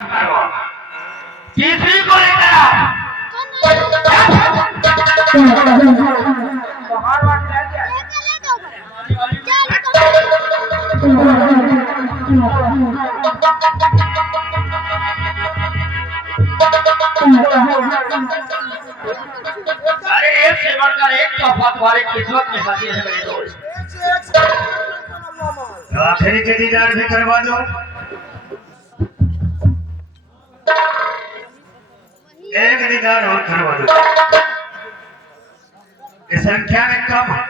किसी को लेकर अरे एक से बढ़कर एक तोहफा तुम्हारी किस्मत में फंसी है मेरे दोस्त। आखिरी के दीदार भी करवा दो। एक दीदार और करवा दो। इस संख्या में कम है।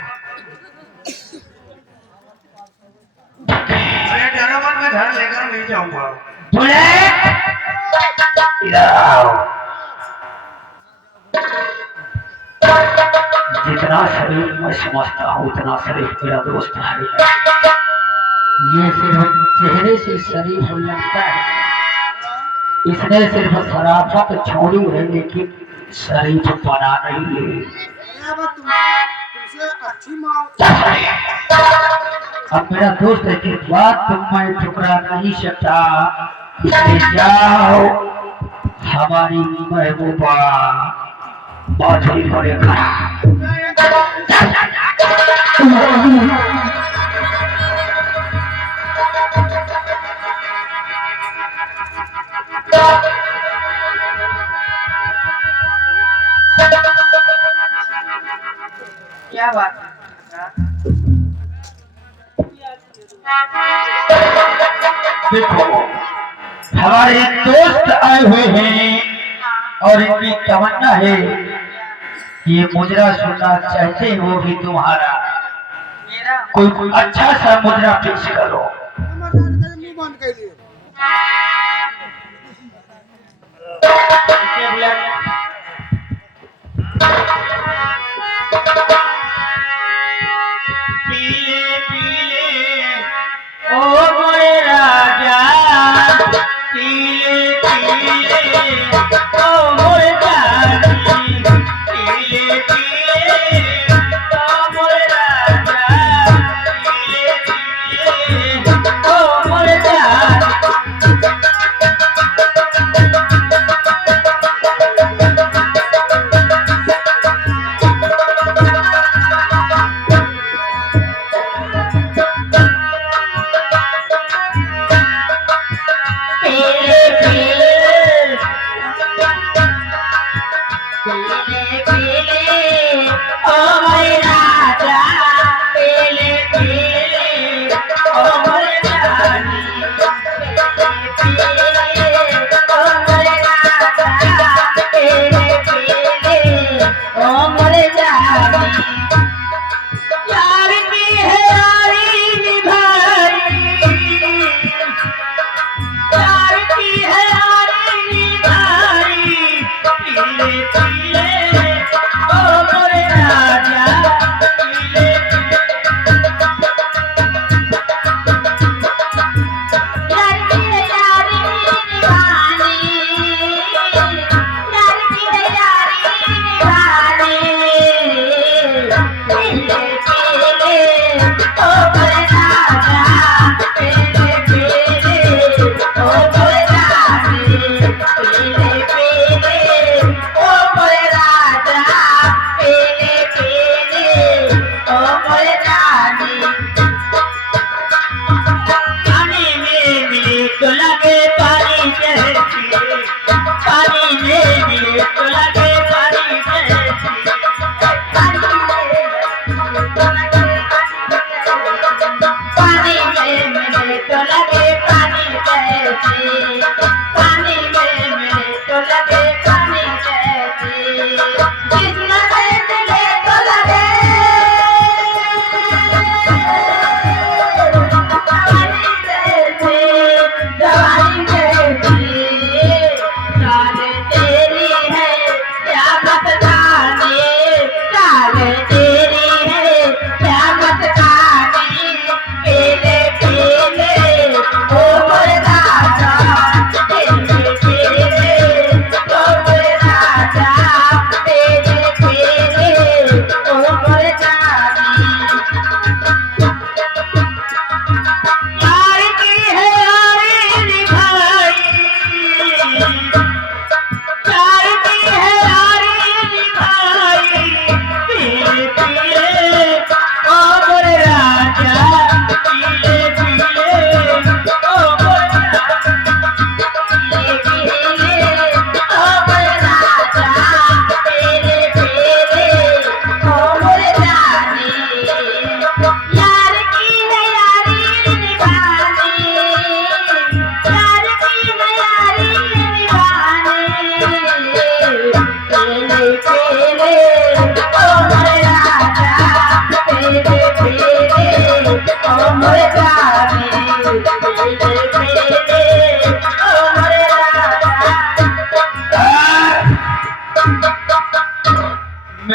अरे डरो मत, मैं घर लेकर नहीं जाऊंगा। जितना शरीफ मैं समझता हूँ उतना शरीफ मेरा दोस्त है। ये सिर्फ चेहरे से शरीफ हो लगता है, इसने सिर्फ शराफत छोड़ी है लेकिन शरीफ बना नहीं है। अब मेरा दोस्त की बात मैं ठुकरा नहीं सकता, इसलिए जाओ हमारी महबूबा माधुरी को लेकर। क्या बात है? देखो हमारे दोस्त आए हुए हैं और इनकी तमन्ना है ये मुजरा सुनना चाहते हैं, वो भी तुम्हारा। मेरा कोई अच्छा सा मुजरा पेश करो। पीले पीले ओ मोरे राजा, पीले पीले ओ मोरे रानी, पीले पीले ओ मोरे राजा, पीले पीले ओ मोरे रानी।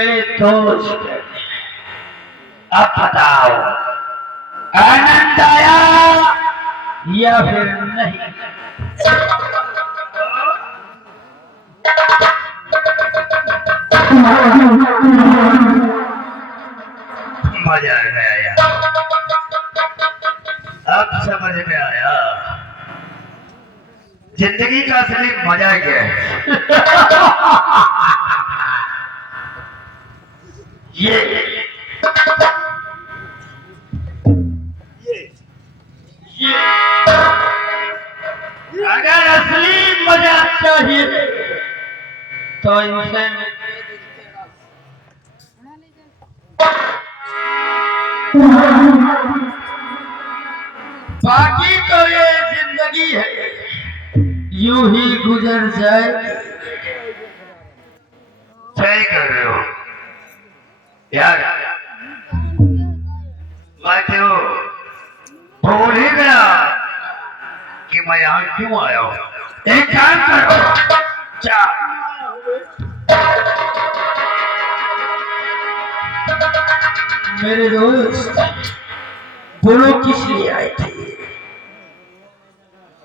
मेरे दोस्त, अब बताओ आनंद आया या फिर नहीं? मजा आ गया यार, अब समझ में आया जिंदगी का असली मजा क्या है। ये अगर असली मजा चाहिए तो इनसे बाकी तो ये जिंदगी है, यूं ही गुजर जाए। सही कर रहे हो यार, मैं तो भूल ही गया कि मैं यहाँ क्यों आया हूँ। एक काम करो, चा मेरे दोस्त, बोलो किस लिए आए थे?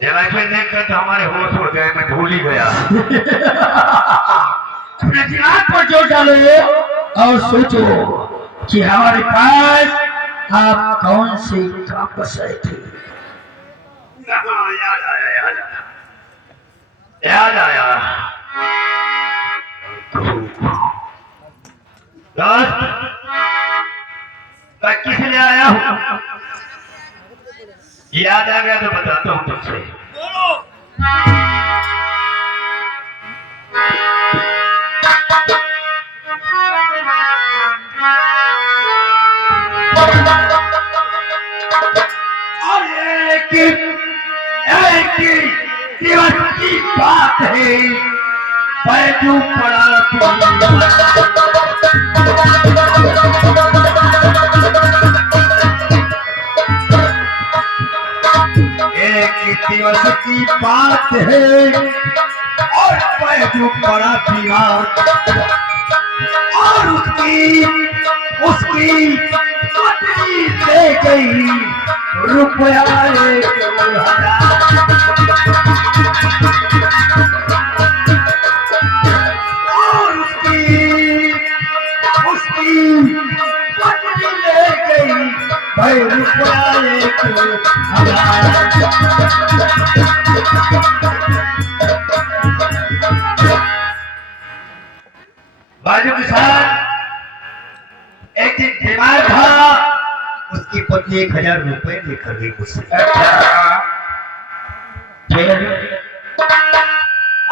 ये लाइफ देख कर तो हमारे होश उड़ गए, मैं भूल ही गया। अपने दिमाग पर जोर डालो और सोचो कि हमारे पास आप कौन से वापस आए थे। याद आया, याद आया, याद आया। दोस्त, मैं किस लिए आया हूँ याद आ गया तो बताता हूँ तुमसे। दिवस की बात है, बैजू पड़ा एक दिवस की बात है और बैजू पड़ा बीमार, और उसकी पत्नी ले गई रुपया 1,000। और उसकी पत्नी ले गई भाई रुपया 1,000। बाजू किसान एक दिन बीमार था, उसकी पत्नी 1,000 रुपए लेकर गई मुझसे।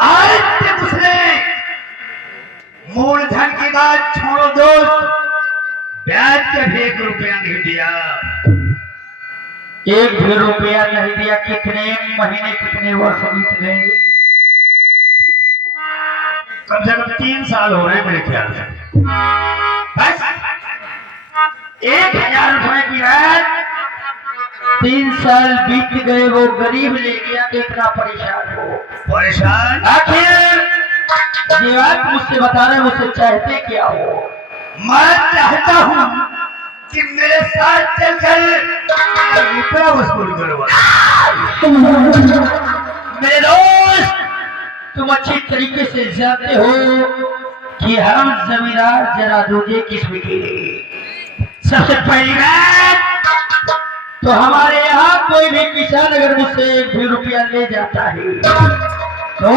आज उसने मूलधन की बात छोड़ो दोस्त, ब्याज के भी 1 रुपया नहीं दिया। 1 भी रुपया नहीं दिया। कितने महीने, कितने वर्ष बीत गए? कम से कम 3 साल हो रहे मेरे ख्याल से। बस 1,000 रुपए की रात 3 साल बीत गए। वो गरीब ले गया, कितना परेशान हो। परेशान? आखिर ये बात मुझसे बता रहे, मुझसे चाहते क्या हो? मैं चाहता हूँ कि मेरे साथ चलकर रुपया वसूल करवा। मेरे दोस्त, तुम अच्छी तरीके से जानते हो कि हम जमींदार जरा दूजे किस्म के। सबसे पहली बात तो हमारे यहाँ कोई भी किसान अगर मुझसे 1 भी रुपया ले जाता है तो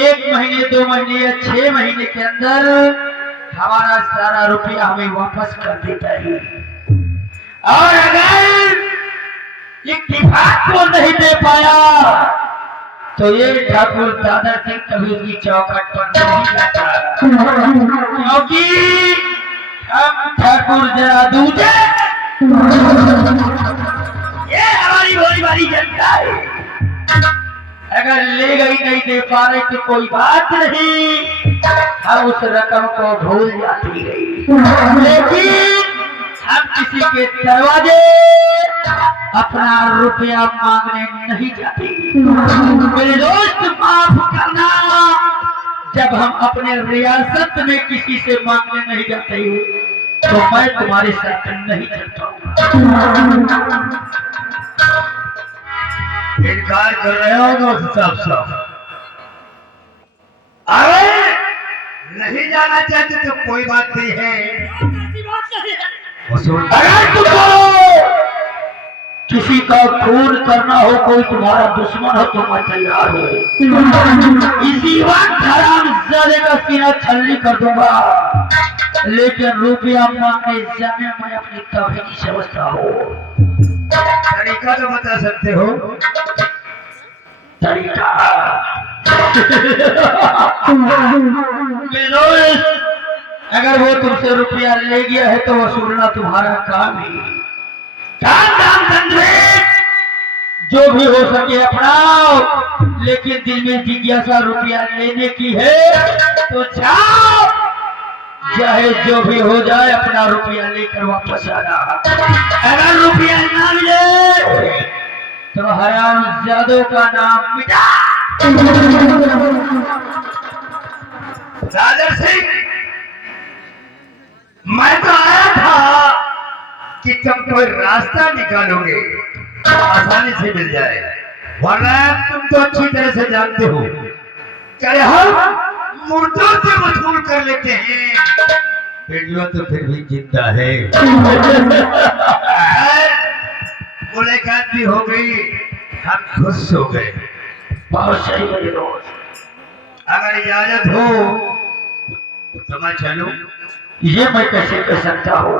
1 महीने, 2 महीने या 6 महीने के अंदर हमारा सारा रुपया हमें वापस कर देता है। और अगर इत्तेफाक को नहीं दे पाया तो ये ठाकुर दादा सिंह कभी की चौखट पर नहीं जाता, क्योंकि हम ठाकुर जरा दूजे, ये हमारी भोली भाली जनता है। अगर ले गई नहीं दे पा रहे तो कोई बात नहीं, हम उस रकम को भूल जाती गई, लेकिन हम किसी के दरवाजे अपना रुपया मांगने नहीं जाते। मेरे दोस्त, माफ करना, जब अब हम अपने रियासत में किसी से मांगने नहीं जाते तो मैं तुम्हारे साथ नहीं चलता हूँ। इनकार कर रहे हो दोस्त साहब साहब। अरे नहीं जाना चाहते तो कोई बात नहीं है। वसूल अगर तुमको किसी का खून करना हो, कोई तुम्हारा दुश्मन हो तो मैं तैयार हूँ। इसी वक्त हरामजादे का सीना छलनी कर दूंगा, लेकिन रुपया मांगने जाने मैं अपनी कभी नहीं समझता हूँ। तरीका तो बता सकते हो? तरीका अगर वो तुमसे रुपया ले गया है तो वसूलना तुम्हारा काम ही। काम धंधे जो भी हो सके अपनाओ, लेकिन दिल में जिज्ञासा रुपया लेने की है तो जाओ, चाहे जो भी हो जाए अपना रुपया लेकर वापस आना। अगर रुपया ना मिले तो हरामजादों का नाम मिटा। राजा सिंह, मैं तो आया था कि तुम कोई रास्ता निकालोगे आसानी से मिल जाए, वरना तुम तो अच्छी तरह से जानते हो कि हम मुर्दों से वसूल कर लेते हैं, पीढ़ियों तो फिर भी जिंदा है। मुलाकात भी हो गई, हम खुश हो गए। बहुत सही है दोस्त। अगर इजाजत हो तो मैं चलूं? ये मैं कैसे कह सकता हूँ?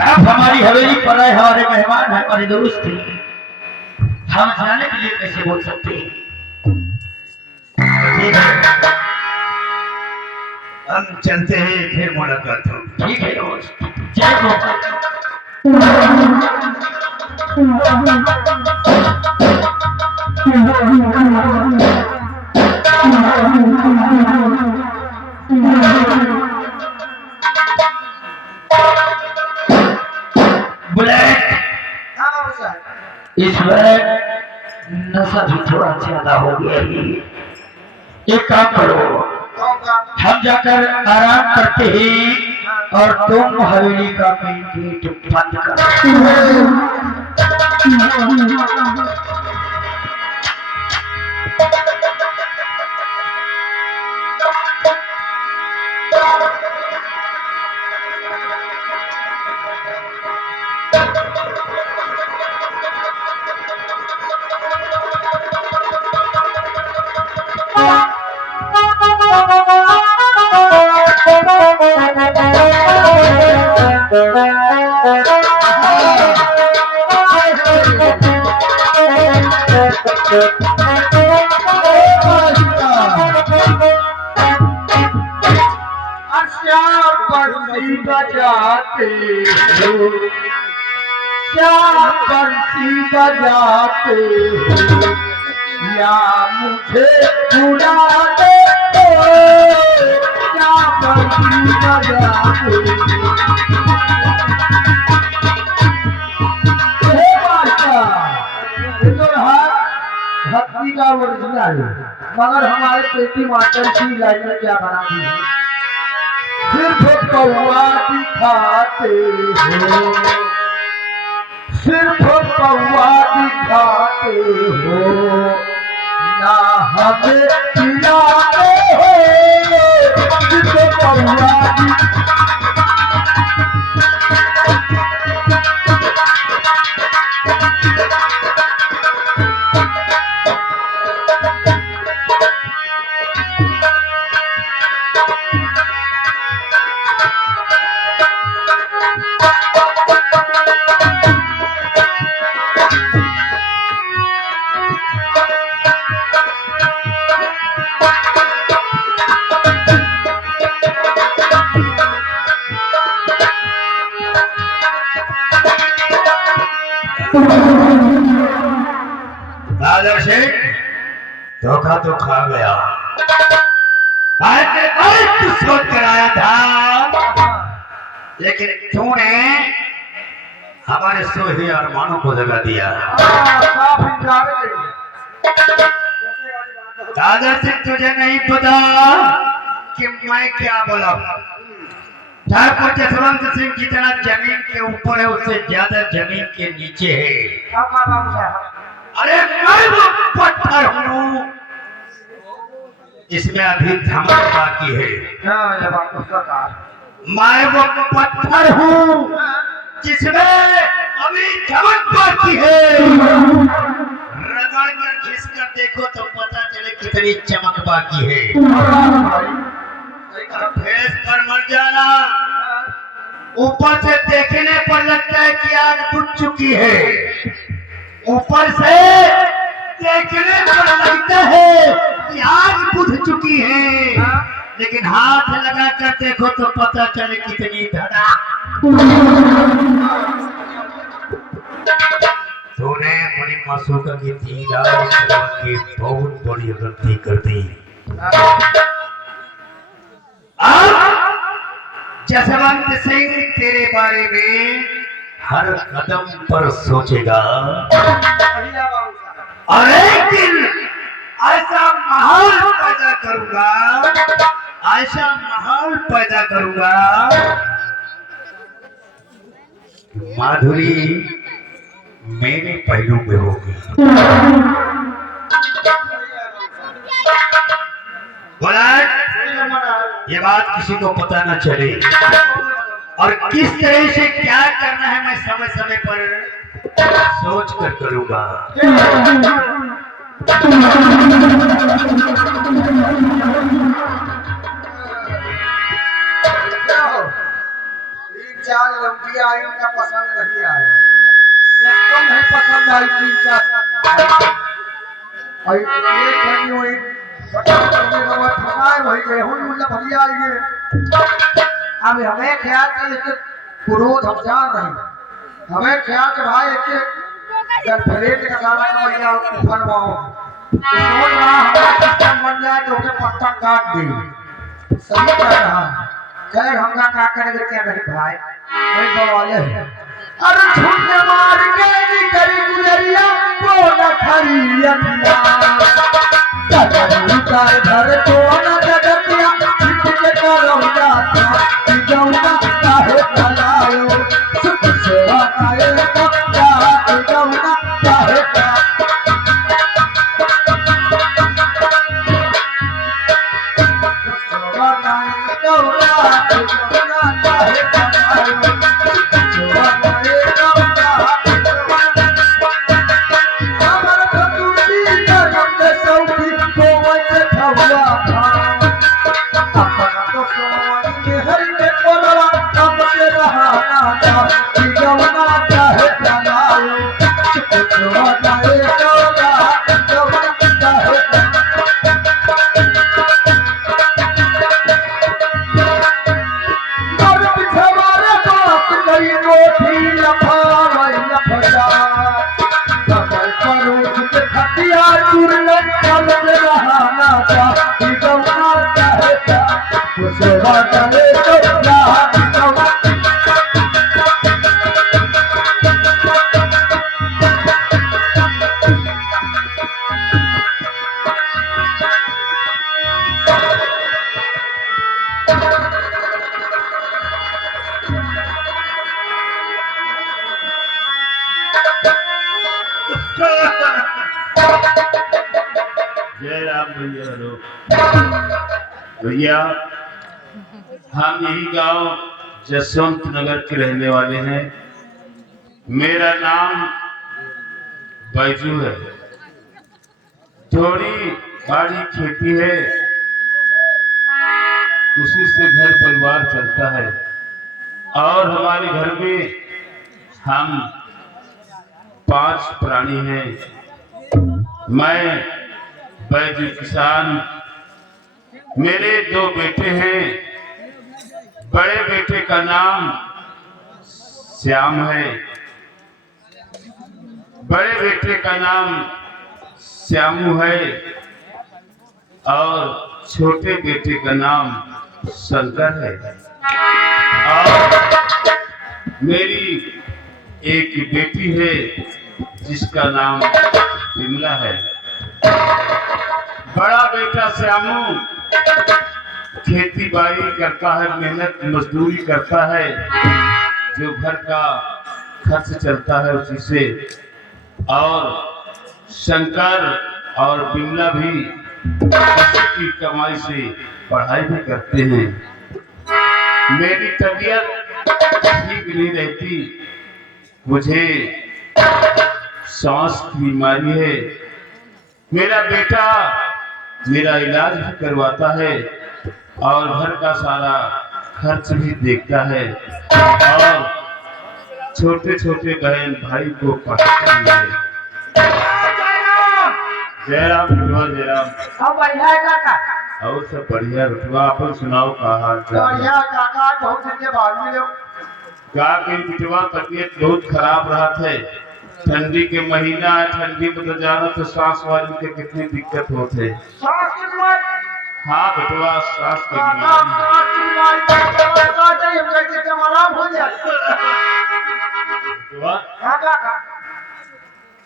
आप हमारी हवेली पर आए, हमारे मेहमान हैं, हमारे दोस्त हैं, हम जाने के लिए कैसे बोल सकते हैं? ठीक है, हम चलते हैं, फिर मुलाकात हो। ठीक है दोस्त, जय गोपाल। बुलेट, हाँ बाबू साहब। इस वक्त नशा भी थोड़ा ज्यादा हो गया है। एक काम करो, कौन का? हम जाकर आराम करते हैं और तुम हवेली का मेन गेट बंद कर। बंसी बजाते हो, क्या बंसी बजाते हो, या मुझे बुलाते हो, क्या बंसी बजाते हो। भक्ति का ओरिजिनल, मगर हमारे पेटी मास्टर की लाइन में क्या बना दी है? सिर्फ कौआ दिखाते हो, सिर्फ कौआ दिखाते हो, ना हमें खिलाते हो, सिर्फ कौआ राजा शेख धोखा तो खा गया। आज तू सोच कर आया था, लेकिन तूने हमारे सोहे अरमानों को जगा दिया। राजा सिंह, तुझे नहीं पता कि मैं क्या बोला। ठाकुर जसवंत सिंह जितना जमीन के ऊपर है उससे ज्यादा जमीन के नीचे है। हाँ बाबू साहब। अरे मैं वो पत्थर हूँ इसमें अभी धमक बाकी है। हाँ ये बाबू सरकार। मैं वो पत्थर हूँ जिसमें अभी धमक बाकी है। रगड़ कर घिस कर देखो तो पता चले कितनी चमक बाकी है। फेस पर मर जाना, ऊपर से देखने पर लगता है कि आग बुझ चुकी है। ऊपर से देखने पर लगता है कि आग बुझ चुकी है, लेकिन हाथ लगा कर देखो तो पता चले कितनी धड़क। तूने बड़ी मासूका की तीरा की बहुत बड़ी गलती कर दी। अब जसवंत सिंह तेरे बारे में हर कदम पर सोचेगा बढ़िया बाबू साहब। और एक दिन ऐसा माहौल पैदा करूंगा, ऐसा माहौल पैदा करूंगा, माधुरी मेरे पहलू में होगी। बोला ये बात किसी को पता न चले और किस तरह से क्या करना है मैं समय समय पर सोच कर करूंगा। तीन चार लड़कियां आई उनका पसंद नहीं आया, एकदम नहीं पसंद आई। तीन चार और एक बनी हुई फसाए वही गए हुई मतलब भैया ये। अब हमें ख्याल से एक क्रोध हम जान रहे, हमें ख्याल से भाई एक गर्लफ्रेंड का सारा भैया बनवाओ तो सोच रहा हमारा सिस्टम बन जाए तो उसे पत्ता काट दे। सही कह रहा है। खैर हमका क्या करेंगे क्या नहीं भाई, नहीं बवाले हैं। अरे झूठ मार के करी गुजरिया वो न खरी अखिया उतार घर को न जगतिया छिप के करो जाता जाऊंगा काहे चलायो सुख सेवा काहे तो जाऊंगा काहे का सेवा काहे जाऊंगा काहे चलायो सेवा काहे जाऊंगा हमर भगुती करम के सौखी को वैसे ठहुआ था अपना तो सोई में हरि के कोलवा हम के रहाना था कि जौना चाहे चलायो सेवा काहे जाऊंगा काहे और पिछवारे बात गई रोटी लफावई लफजा कमर परोस के खटिया चुरले कल के रहाना था कि जौना चाहे था तो सेवा करे तो रहा जौना जय राम भैया। हेलो भैया, हम यही गांव जसवंत नगर के रहने वाले हैं। मेरा नाम बैजू है। थोड़ी बाड़ी खेती है, उसी से घर परिवार चलता है। और हमारे घर में हम 5 प्राणी हैं। मैं बैजू किसान, मेरे 2 बेटे हैं। बड़े बेटे का नाम श्याम है, बड़े बेटे का नाम श्यामू है और छोटे बेटे का नाम शंकर है। और मेरी एक बेटी है जिसका नाम विमला है। बड़ा बेटा श्यामू खेती बाड़ी करता है, मेहनत मजदूरी करता है, जो घर का खर्च चलता है उसी से। और शंकर और बिमला भी उसी की कमाई से पढ़ाई भी करते हैं। मेरी तबीयत ठीक नहीं रहती, मुझे सांस की बीमारी है। मेरा बेटा मेरा इलाज भी करवाता है और घर का सारा खर्च भी देखता है और छोटे छोटे बहन भाई को पढ़ाता भी है। जयराम बिटवा जयराम। अब बढ़िया है काका। और सब बढ़िया बिटवा, अपन सुनाओ का हाल चाल? बढ़िया काका, बहुत दिन के बाद मिले। क्या कि बिटवा तबीयत बहुत खराब रहा थे। ठंडी के महीना है, ठंडी में तो जाना तो सांस वाली के कितनी दिक्कत होते। सांस की बीमारी? हाँ बिटवा, सांस की काका, बीमारी। सांस की बीमारी का चाहिए, हम कैसे कम आराम हो जाए। बिटवा हाँ काका,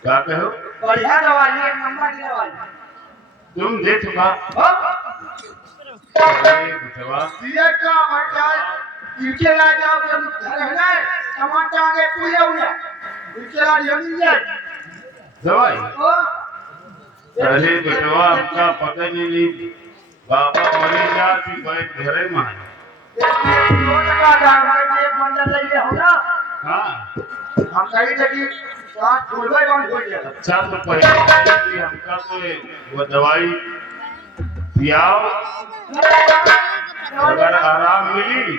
क्या कहो? बढ़िया दवाई है, एक नंबर की दवाई। तुम दे चुका? अरे बिटवा ये क्या मचाए? इनके ला जाओ तो घर है ना, टमाटर आगे पूरे हुए। इनके ला जमीन है। दवाई? ओ, अरे बिटवा हमका पता नहीं, बाबा मरे जा कि बैठ घरे में है। 2 टका दाम एक बंडल ले ले हो ना। हाँ हम कहीं लगी सांस फूलवे बंद हो गया। अच्छा, तो पहले कि हमका तो वो दवाई पियाओ, अगर आराम मिली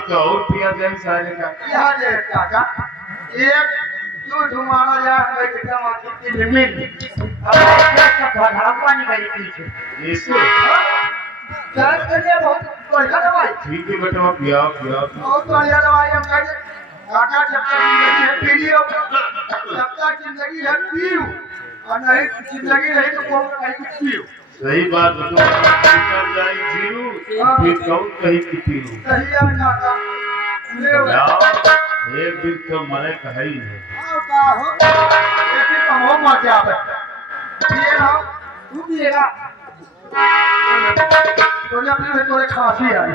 तो और पिया जाए सारे का। यहाँ ले काका, एक जो तुम्हारा यार मैं कितना मार्केट की लिमिट अब एक का भागवा निकाली पीछे ऐसे चार के लिए बहुत बढ़िया दवाई। ठीक है बेटा, पियाओ पियाओ। बहुत बढ़िया दवाई हम कहेंगे काका, जब तक जिंदगी है पीलियो, जब तक जिंदगी है पीओ, और नहीं जिंदगी रही तो कौन कहीं कुछ पीओ। सही बात बेटा, कर जाए जीव फिर कौन कहीं की पीऊ। सही है काका, ले लो। जाओ, एक दिन तो मरे कहे ही है। आओ का हो, ऐसे कम हो मत जा बे। ये ना तू पिएगा तो जब अपने थोड़े खांसी आई।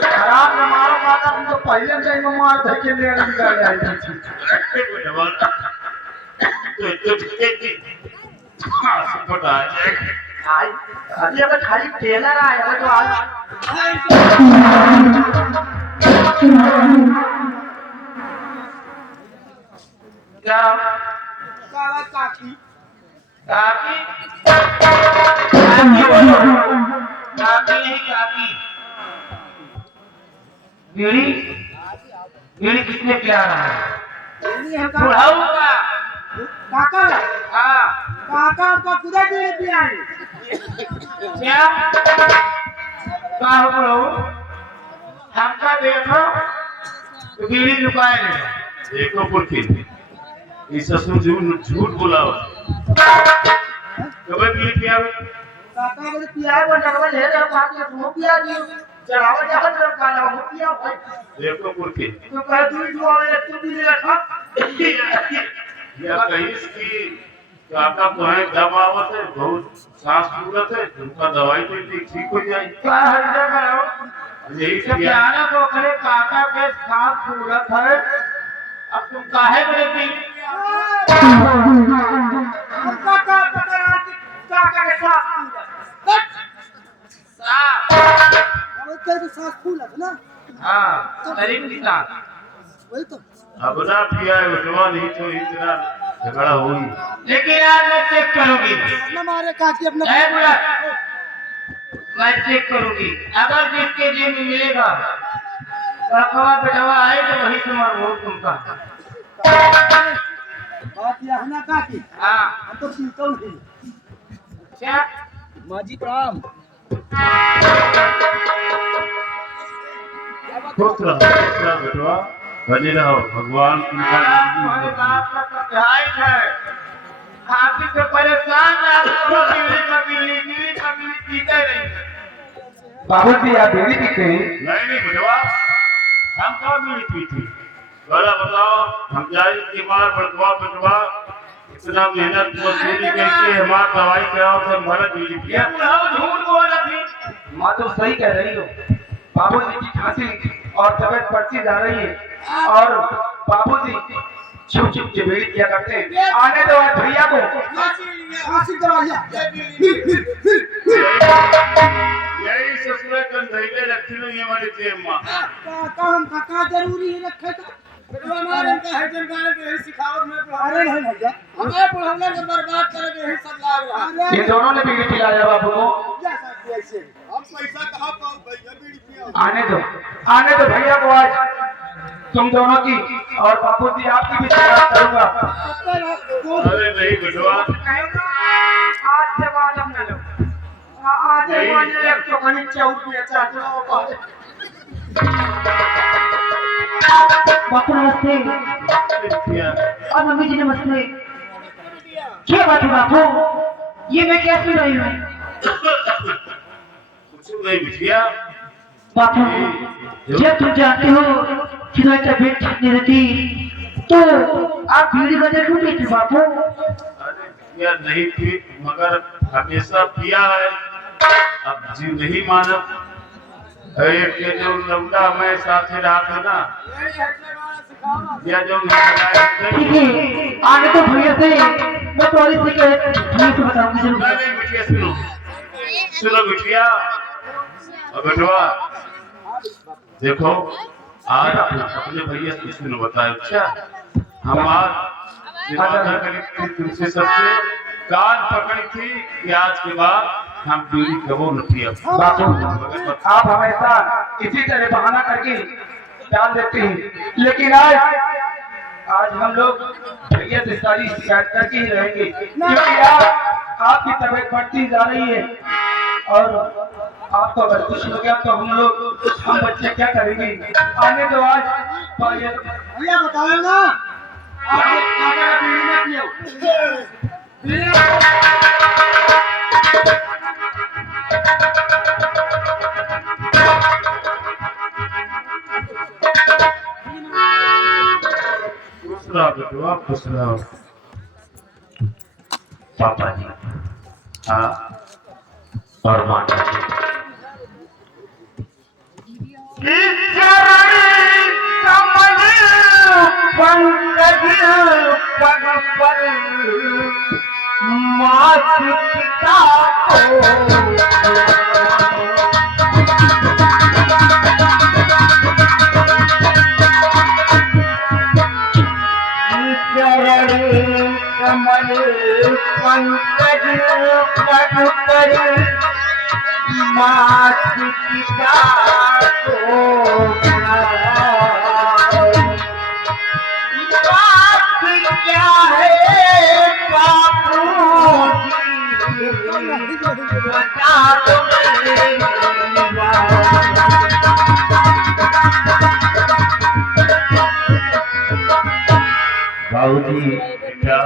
खराब न मारो काका, तुम तो पहले से ही मार धर के ले निकल आई थी। आई अभी अगर खाली टेलर आएगा तो आज क्या काला काकी काकी काकी बोलो, काकी नहीं काकी। बीड़ी बीड़ी कितने प्यारा है बुढ़ाऊ का काका। हाँ काका का कुदा बीड़ी पियाई क्या का हो बुढ़ाऊ, हमका देखो तो बीड़ी लुकाए नहीं। देखो पुरखी, ये ससुर झूठ बोलाओ। कब पी पिया काका बोले पियाए वो जगह ले रहे काकी वो पिया दियो चढ़ावा जहां तरफ काला वो पिया भाई। देखो पुरखी, तो कह तू जो आवे तू भी ले रखा या कहीं की काका तो है दम आवत है, बहुत सांस फूलत है, उनका दवाई तो ठीक हो जाए। क्या हल्ला करो यही जब जाना को करे काका के सांस फूलत है, अब तुम काहे बोले पी काका पकड़ा काका के सांस फूलत अब तेरे सांस फूल है ना। हां शरीर की सांस वही तो अब ना पिया है उठवा, नहीं तो इतना झगड़ा हुई। लेकिन आज मैं चेक करूंगी अपना मारे काकी अपना है बुला, मैं चेक करूंगी अगर जिसके जी में मिलेगा काका बेटवा आए तो वही तुम्हारा वोट तुमका। बात यह है ना काकी, हां हम तो पीता नहीं। क्या माजी प्रणाम। खुश रहो बेटवा, बने रहो, भगवान तुम्हारे बाप का सत्याय है। हाथी से परेशान आप तो बीड़ी पीते रही। बाबू जी आप बीड़ी पीते हैं? नहीं बेटवा, हम कहाँ बीड़ी पीती। बड़ा बताओ, हम जाए बीमार बड़कवा बेटवा, इतना मेहनत मजदूरी करके हमारा दवाई कराओ तो हम भरत बीड़ी पिया झूठ बोल रही माँ तो सही कह रही हो। बाबूजी की खांसी और तबीयत बढ़ती जा रही है और बाबूजी छुप छुप के बीड़ी पिया करते हैं। आने दो आज भैया को। यही ससुर कंधैले रखी हुई है हमारी तेम माँ का जरूरी है रखे तो हमारे का हेडर गाने के सिखावत में अरे नहीं भैया हमें पढ़ाने के बर्बाद करे के ही सब लाग रहा ये दोनों ने बीड़ी पिलाया बाबू को। ऐसे हम पैसा कहां पाऊं भैया बीड़ी पिया आने दो भैया को आज तुम दोनों की और बापूजी आपकी भी शिकायत करूंगा। अरे नहीं बिटवा आज से बाद हम ले लो आज एक चौकनी चौक में चाचा बापू नमस्ते पिया और मम्मी जी नमस्ते। क्या बात है बापू, ये मैं क्या सुन रही हूँ? कुछ नहीं बिटिया बापू जब तुम जानते हो कि तुम्हारी तबीयत ठीक नहीं रहती तो आप बीड़ी बजा क्यों पीते बापू? अरे पिया नहीं पी मगर हमेशा पिया है। अब जी नहीं माना एक के जो लौंडा मैं साथ ही रहा था ना या जो ठीक है आगे तो भैया से मैं थोड़ी सी भैया से बताऊंगी जरूर। नहीं बिटिया सुनो सुनो बिटिया और बेटवा देखो आज अपने भैया से सुनो बताए अच्छा हम आज वादा करी थी तुमसे सबसे कान पकड़ी थी कि आज के बाद हम बीड़ी कबो न पिया। बापू आप हमेशा इसी तरह बहाना करके डाल देते हैं लेकिन आज हम लोग भैया से सारी शिकायत करके ही रहेंगे क्योंकि आपकी तबीयत बढ़ती जा रही है और आपको अगर कुछ हो गया तो हम बच्चे क्या करेंगे। आने दो आज भैया बताओ ना आप बीड़ी ना पियो खुश रहो बेटवा खुश रहो। पापा जी हाँ और माता जी कमल पंकज पद मात पिता को बात क्या है बापू बता दो बाबूजी क्या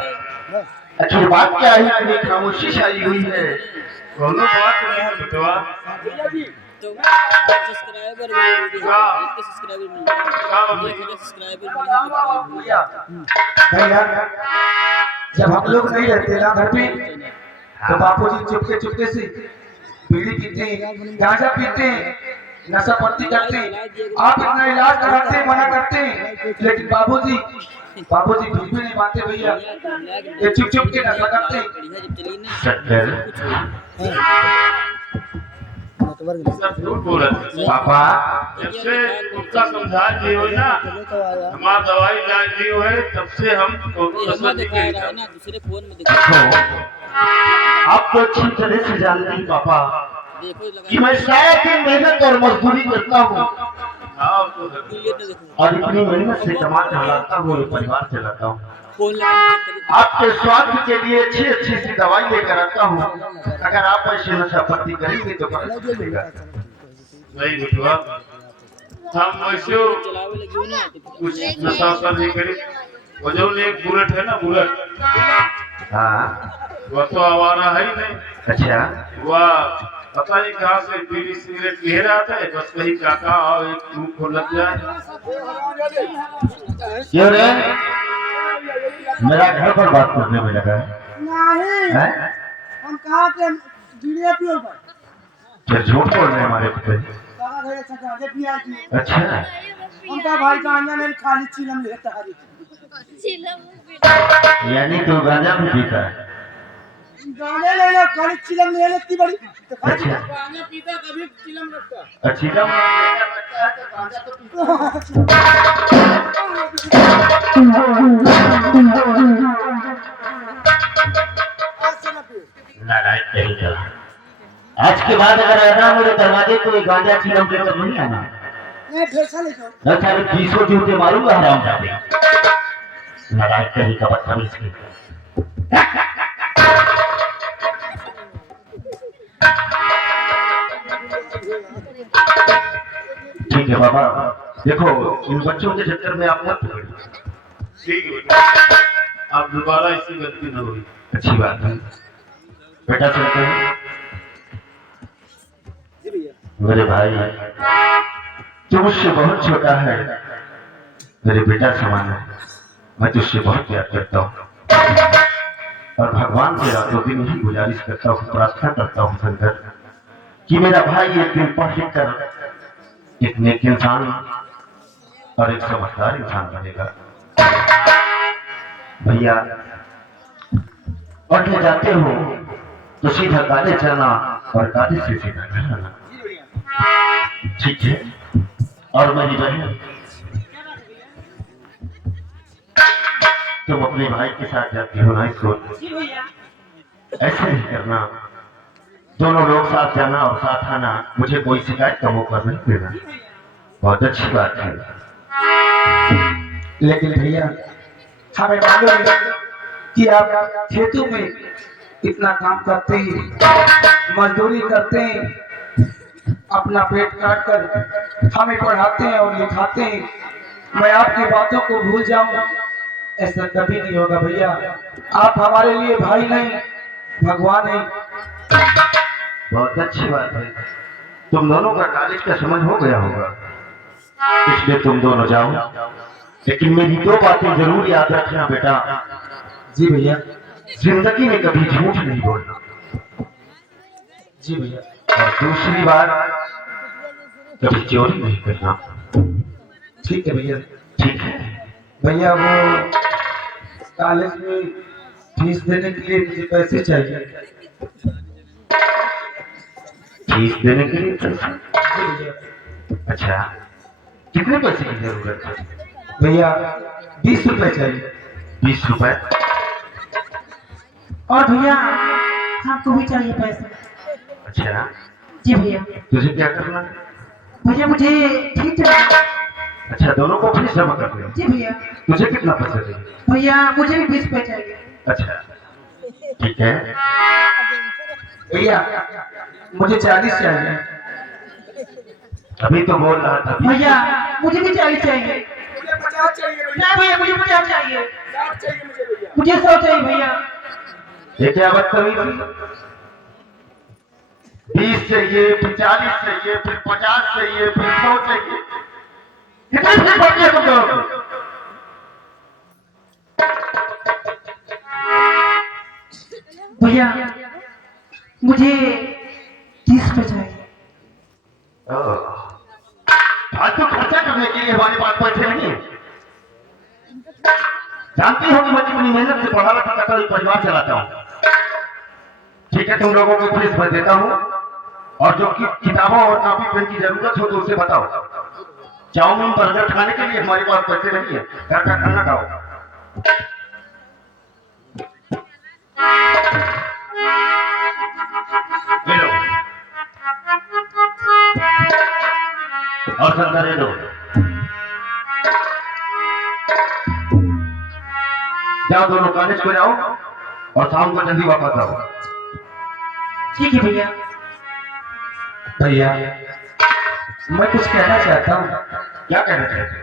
आखिर बात क्या है इतनी खामोशी छाई हुई है? कोनो बात नहीं है बेटवा भैया जी सब्सक्राइबर भैया जब हम लोग नहीं रहते ना घर पे तो बापूजी चुपके चुपके से बीड़ी पीते हैं गांजा पीते हैं नशा पत्ती करते हैं। आप इतना इलाज कराते हैं मना करते हैं लेकिन बाबूजी फिर भी नहीं मानते भैया ये चुप चुप के नशा करते हैं। शक्कर सब झूठ बोल रहे थे। पापा जब से उसका समझा दिए हो ना हमारा दवाई इलाज दिए हो है तब से हम दिखा रहा है ना दूसरे फोन में दिखा तो आप तो अच्छी तरह से जानते हैं पापा देखो कि मैं सारा दिन मेहनत और मजदूरी करता हूँ हाँ तो और इतनी मेहनत से कमा चलाता हूँ परिवार चलाता हूँ। फोन लगा आपके स्वास्थ्य के लिए अच्छी अच्छी सी दवाई लेकर आता हूँ। अगर आप ऐसे नशा पत्ती करेंगे तो पता चलेगा। नहीं बेटवा हम वैसे चलावे लगी हो ना तो कुछ नशा वशा नहीं करे। वो जो एक बुलेट है ना बुलेट हाँ वह तो आवारा है ही नहीं। अच्छा वह पता नहीं कहाँ से बीड़ी सिगरेट ले रहा था बस कहीं काका और एक मुंह को लग जाए। क्यों रे मेरा घर पर बात करने में लगा है नहीं हैं? हम कहाँ के डीएपी ऊपर फिर झूठ बोल रहे हैं हमारे पिता जी। दादा भैया सका दे पिया जी अच्छा उनका भाई गांजा में खाली चिलम लेता हरी यानी तू गांजा भी पीता है? गाने ले लो खाली चिलम ले लेती बड़ी तो खाली अच्छा गांजा पीता कभी चिलम रखता अच्छी कम आज से ना पियो नारायण कहीं का। आज के बाद अगर आना मेरे दरवाजे को एक गांजा चिलम लेकर नहीं आना, नहीं पैसा ले जाओ न चाहे 200 जूते मारूंगा हराम जाते। नारायण कहीं का बदतमीज की। ठीक है बाबा, देखो इन बच्चों के चक्कर में आप मत पकड़िए। ठीक है बेटा, अब दोबारा ऐसी गलती न होगी। अच्छी बात है बेटा। सुनते हैं मेरे भाई, तू मुझसे बहुत छोटा है, मेरे बेटा समान है। मैं तुझसे बहुत प्यार करता हूँ और भगवान से रातों दिन ही गुजारिश करता हूँ, प्रार्थना करता हूँ शंकर कि मेरा भाई एक दिन पढ़ लिख कर एक नेक इंसान और एक समझदार इंसान बनेगा। भैया पढ़ने जाते हो तो सीधा कॉलेज जाना और कॉलेज से सीधा घर आना, ठीक है? और मेरी बहन, तुम अपने भाई के साथ जाती हो ना स्कूल, ऐसे ही करना। दोनों लोग साथ जाना और साथ आना, मुझे कोई शिकायत का मौका नहीं देना। बहुत अच्छी बात है। लेकिन भैया हमें मालूम है कि आप खेतों में इतना काम करते हैं, मजदूरी करते हैं, अपना पेट काट कर हमें पढ़ाते हैं और लिखाते हैं। मैं आपकी बातों को भूल जाऊं, ऐसा कभी नहीं होगा भैया। आप हमारे लिए भाई नहीं, भगवान है। बहुत अच्छी बात है। तुम दोनों का कॉलेज का समझ हो गया होगा, इसलिए तुम दोनों जाओ। लेकिन मेरी दो बातें जरूर याद रखना बेटा। जी भैया। जिंदगी में कभी झूठ नहीं बोलना। जी भैया। और दूसरी बात, कभी चोरी नहीं करना। ठीक है भैया। ठीक है? भैया वो कॉलेज में फीस देने के लिए मुझे पैसे चाहिए। फीस देने के लिए पैसे? जी भैया। अच्छा, कितने पैसे की जरूरत है? भैया 20 रुपए चाहिए। 20 रुपए? और भैया हमको भी चाहिए पैसे। अच्छा, जी भैया। तुझे क्या करना है? भैया मुझे ठीक चाहिए। अच्छा, दोनों को फीस जमा कर दो। जी भैया। तुझे कितना पैसा चाहिए? भैया मुझे भी 20 रुपए चाहिए। अच्छा, ठीक है। भैया मुझे 40 चाहिए। अभी तो बोल रहा था। भैया मुझे भी 40 चाहिए। मुझे 50 चाहिए भैया नहीं भैया मुझे 50 चाहिए। 60 चाहिए मुझे भैया मुझे 100 चाहिए भैया। ये क्या बदतमीजी? 20 चाहिए, फिर 40 चाहिए, फिर 50 चाहिए, फिर 100 चाहिए। कितने फीस भरनी है तुम लोग? भैया मुझे 30 रुपए चाहिए। फालतू खर्चा करने के लिए हमारे पास पैसे नहीं है। जानती हो कि मैं कितनी मेहनत से पढ़ा लिखा कर परिवार चलाता हूँ। ठीक है, तुम लोगों को फीस भर देता हूँ, और जो किताबों और कॉपी पेन की जरूरत हो तो उसे बताओ। चाउमीन बर्गर खाने के लिए हमारे पास पैसे नहीं है, घर का खाना खाओ। ले लो, और शंकर ले लो। जाओ, दोनों कॉलेज को जाओ और शाम को जल्दी वापस आओ। ठीक है भैया। भैया मैं कुछ कहना चाहता हूँ। क्या कहना चाहते हो?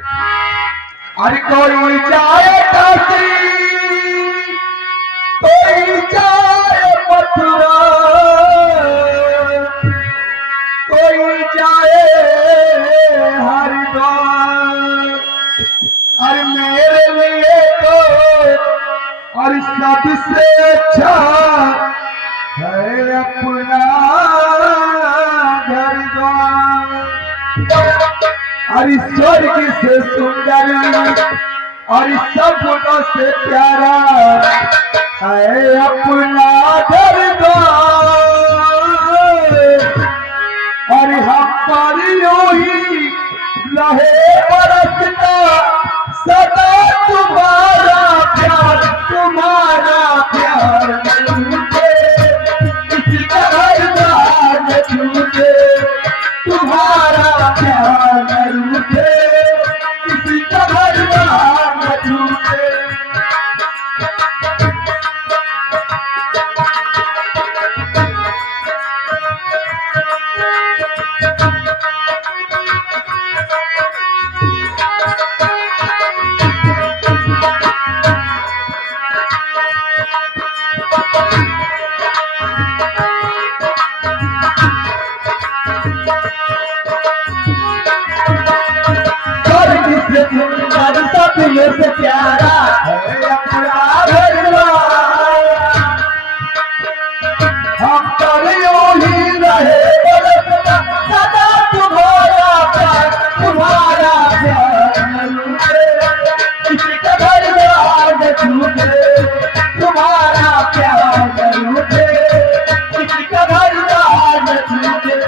अरे कोई जाए काशी, कोई जाए मथुरा, कोई जाए हरिद्वार। अरे मेरे लिए तो सबसे अच्छा है अपना घर द्वार। अरे स्वर्ग से सुंदर और सपनों से प्यारा है अपना घर द्वार। और हम पर यूं ही लहे बरसता सदा तुम्हारा प्यार मुझे किसी का घर द्वार न छूटे। तुम्हारा प्यार मुझे किसी का घर द्वार न छूटे। सपने से प्यारा है अपना घर द्वार। हम पर यूं ही रहे बरसता सदा तुम्हारा प्यार मुझे किसी का घर द्वार न छूटे। तुम्हारा प्यार मुझे किसी का घर द्वार न छूटे।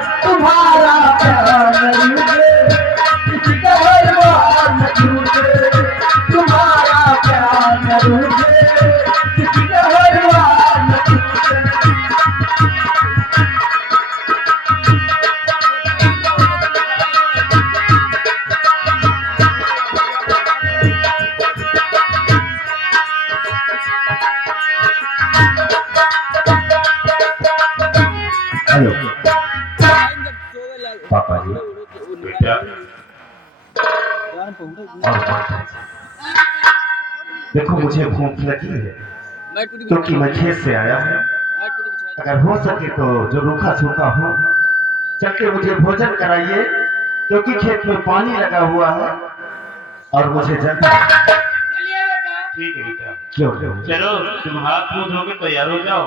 तुम्हारा प्यार मुझे किसी का घर द्वार न छूटे। तुम्हारा प्यार मुझे किसी का घर द्वार न छूटे। हेलो पापा जी बेटा और बात है। देखो मुझे भूख लगी है क्योंकि मैं खेत से आया हूँ। अगर हो सके तो जो रूखा सूखा हो चल के मुझे भोजन कराइए क्योंकि खेत में पानी लगा हुआ है और मुझे जल्दी। ठीक है बेटा, क्यों चलो तुम हाथ मुंह धो के तैयार हो जाओ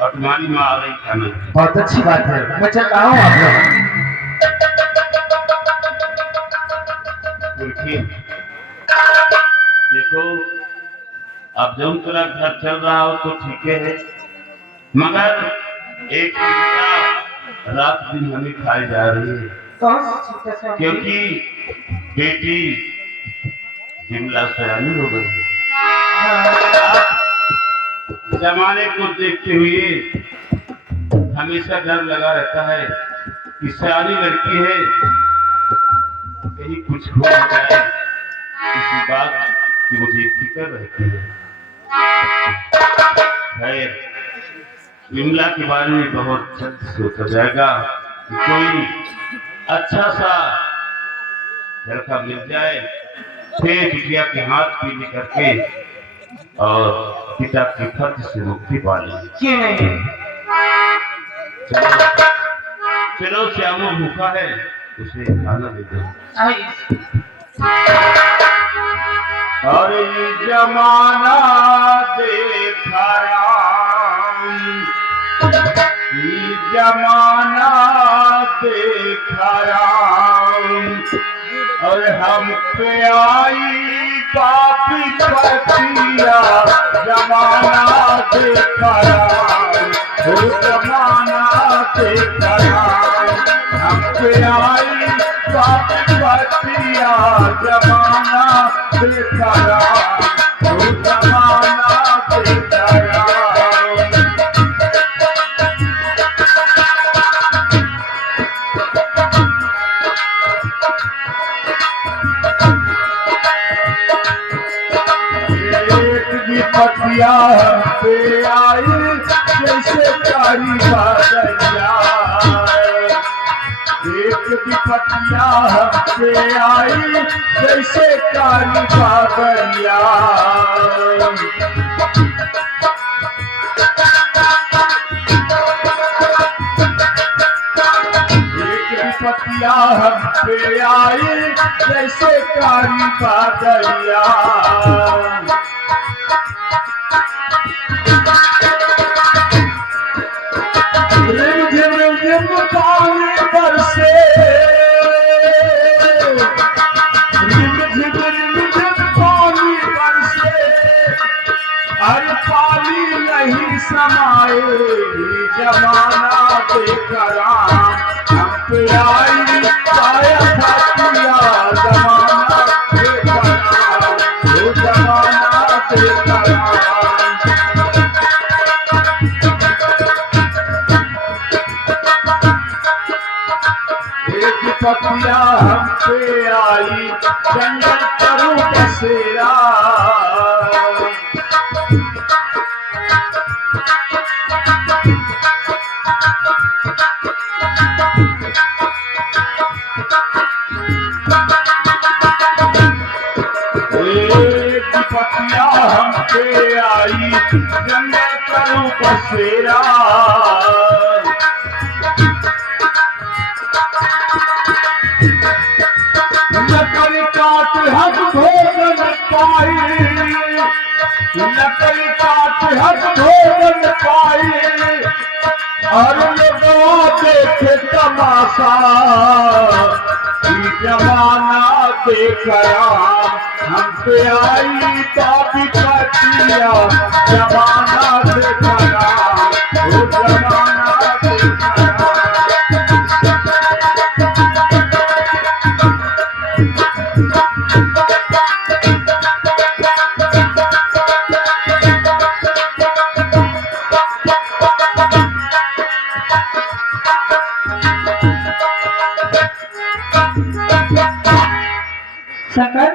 और तुम्हारी माँ आ रही खाना। बहुत अच्छी बात है, मैं चलता हूँ। आप लोग उठिए। देखो अब जब तेरा घर चल रहा हो तो ठीक है, मगर एक चिंता रात दिन हमें खाई जा रही है क्योंकि बेटी विमला सयानी हो गई। जमाने को देखते हुए हमेशा डर लगा रहता है कि सयानी लड़की है, कहीं कुछ हो जाए, इसी बात की मुझे फिक्र रहती है। खैर विमला के बारे में बहुत जल्द सोचा जाएगा कि कोई अच्छा सा लड़का मिल जाए, फिर बिटिया के हाथ पीले करके और पिता के खर्च से मुक्ति पा ले। चलो चलो, श्यामो भूखा है, उसे खाना दे दो। अरे जमाना देखा राम, जमाना देखा राम, और हम पे आई बापी पतिया, जमाना देखा राम, ओ जमाना देखा राम, हम पे आई बापी बतिया जमाना बेकरार, ओ जमाना बेकरार। एक विपत्तिया पे आई जैसे कारी बादलिया, एक विपत्तिया पे आई जैसे कारी बादलिया। एक विपत्तिया पे आई जैसे कारी बादलिया। रिमझिम रिमझिम पानी बरसे, रिमझिम रिमझिम पानी बरसे, हर पानी नहीं समाए जमाना बेकरार। हम पे आई आया बतिया जमाना बेकरार, ओ जमाना बेकरार। एक पतिया हम पे आई जंगल करूं बसेरा, एक पतिया हम पे आई जंगल करूं बसेरा। लकड़ी काट हक भोजन पाई, लकड़ी काट हक भोजन पाई, और लोगों देखे तमाशा जमाना बेकरार। हम पे आई बाबी पतिया जमाना बेकरार, ओ जमाना बेकरार। शंकर,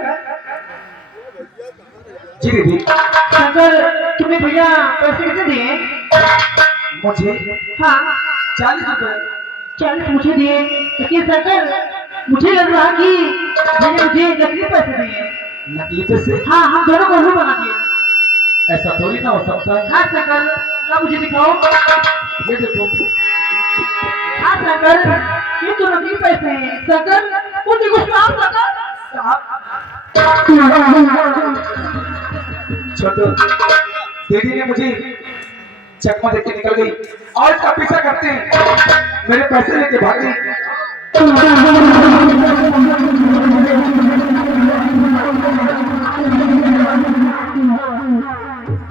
जी दीदी, शंकर तुम्हें भैया पैसे कितने दिए? मुझे हाँ 40 रुपए। 40 मुझे दिए, लेकिन शंकर मुझे लग रहा कि मैंने मुझे नकली पैसे दिए। नकली पैसे? हाँ हम दोनों को उल्लू बना दिया। ऐसा थोड़ी ना हो सकता है। हाँ शंकर, ला मुझे दिखाओ। ये देखो। हाँ शंकर, ये तो नकली पैसे हैं। शंकर वो देखो साहब, शंकर छोटू, दीदी ने मुझे चकमा देके निकल गई और इसका पीछा करते हैं, मेरे पैसे लेके भागी।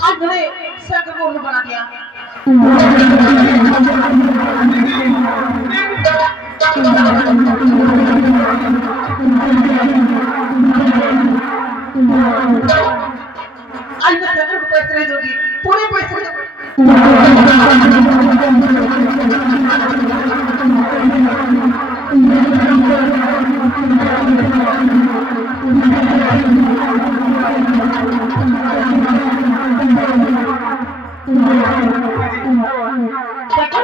आज मैंने शंकर को उल्लू बना दिया। आज मैं शंकर को पैसे नहीं दूंगी, पूरे पैसे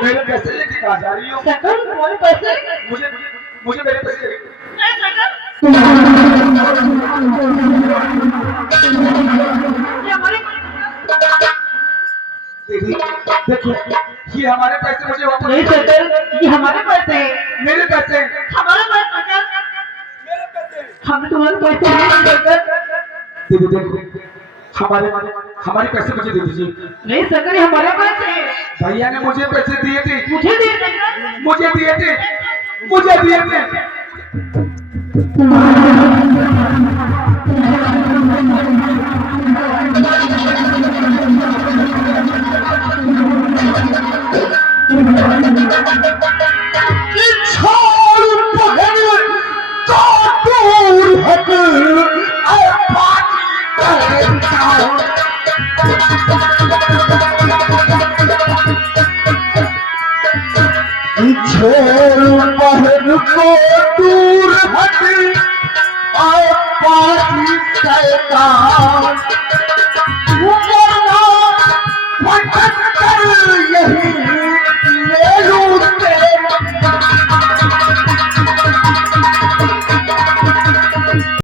मेरे पैसे लेके कहाँ जा रही हो? शंकर तुम्हारे पैसे? मुझे मुझे मेरे पैसे दे। नहीं शंकर, ये हमारे दीदी देखो, ये हमारे पैसे मुझे वापस नहीं शंकर, ये हमारे पैसे हैं। मेरे पैसे। हमारे पैसे शंकर, मेरे पैसे। हम तुम्हारे पैसे नहीं शंकर। दीदी देखो, हमारे हमारे पैसे मुझे दे दीजिए। नहीं शंकर, ये हमारे पैसे हैं। भैया ने मुझे पैसे दिए थे, मुझे दे शंकर, मुझे दिए थे, मुझे दिए थे। छोड़ पकड़ तो छोड़ पहर को दूर हट आए पासी शैतान उमरना भटक कर यही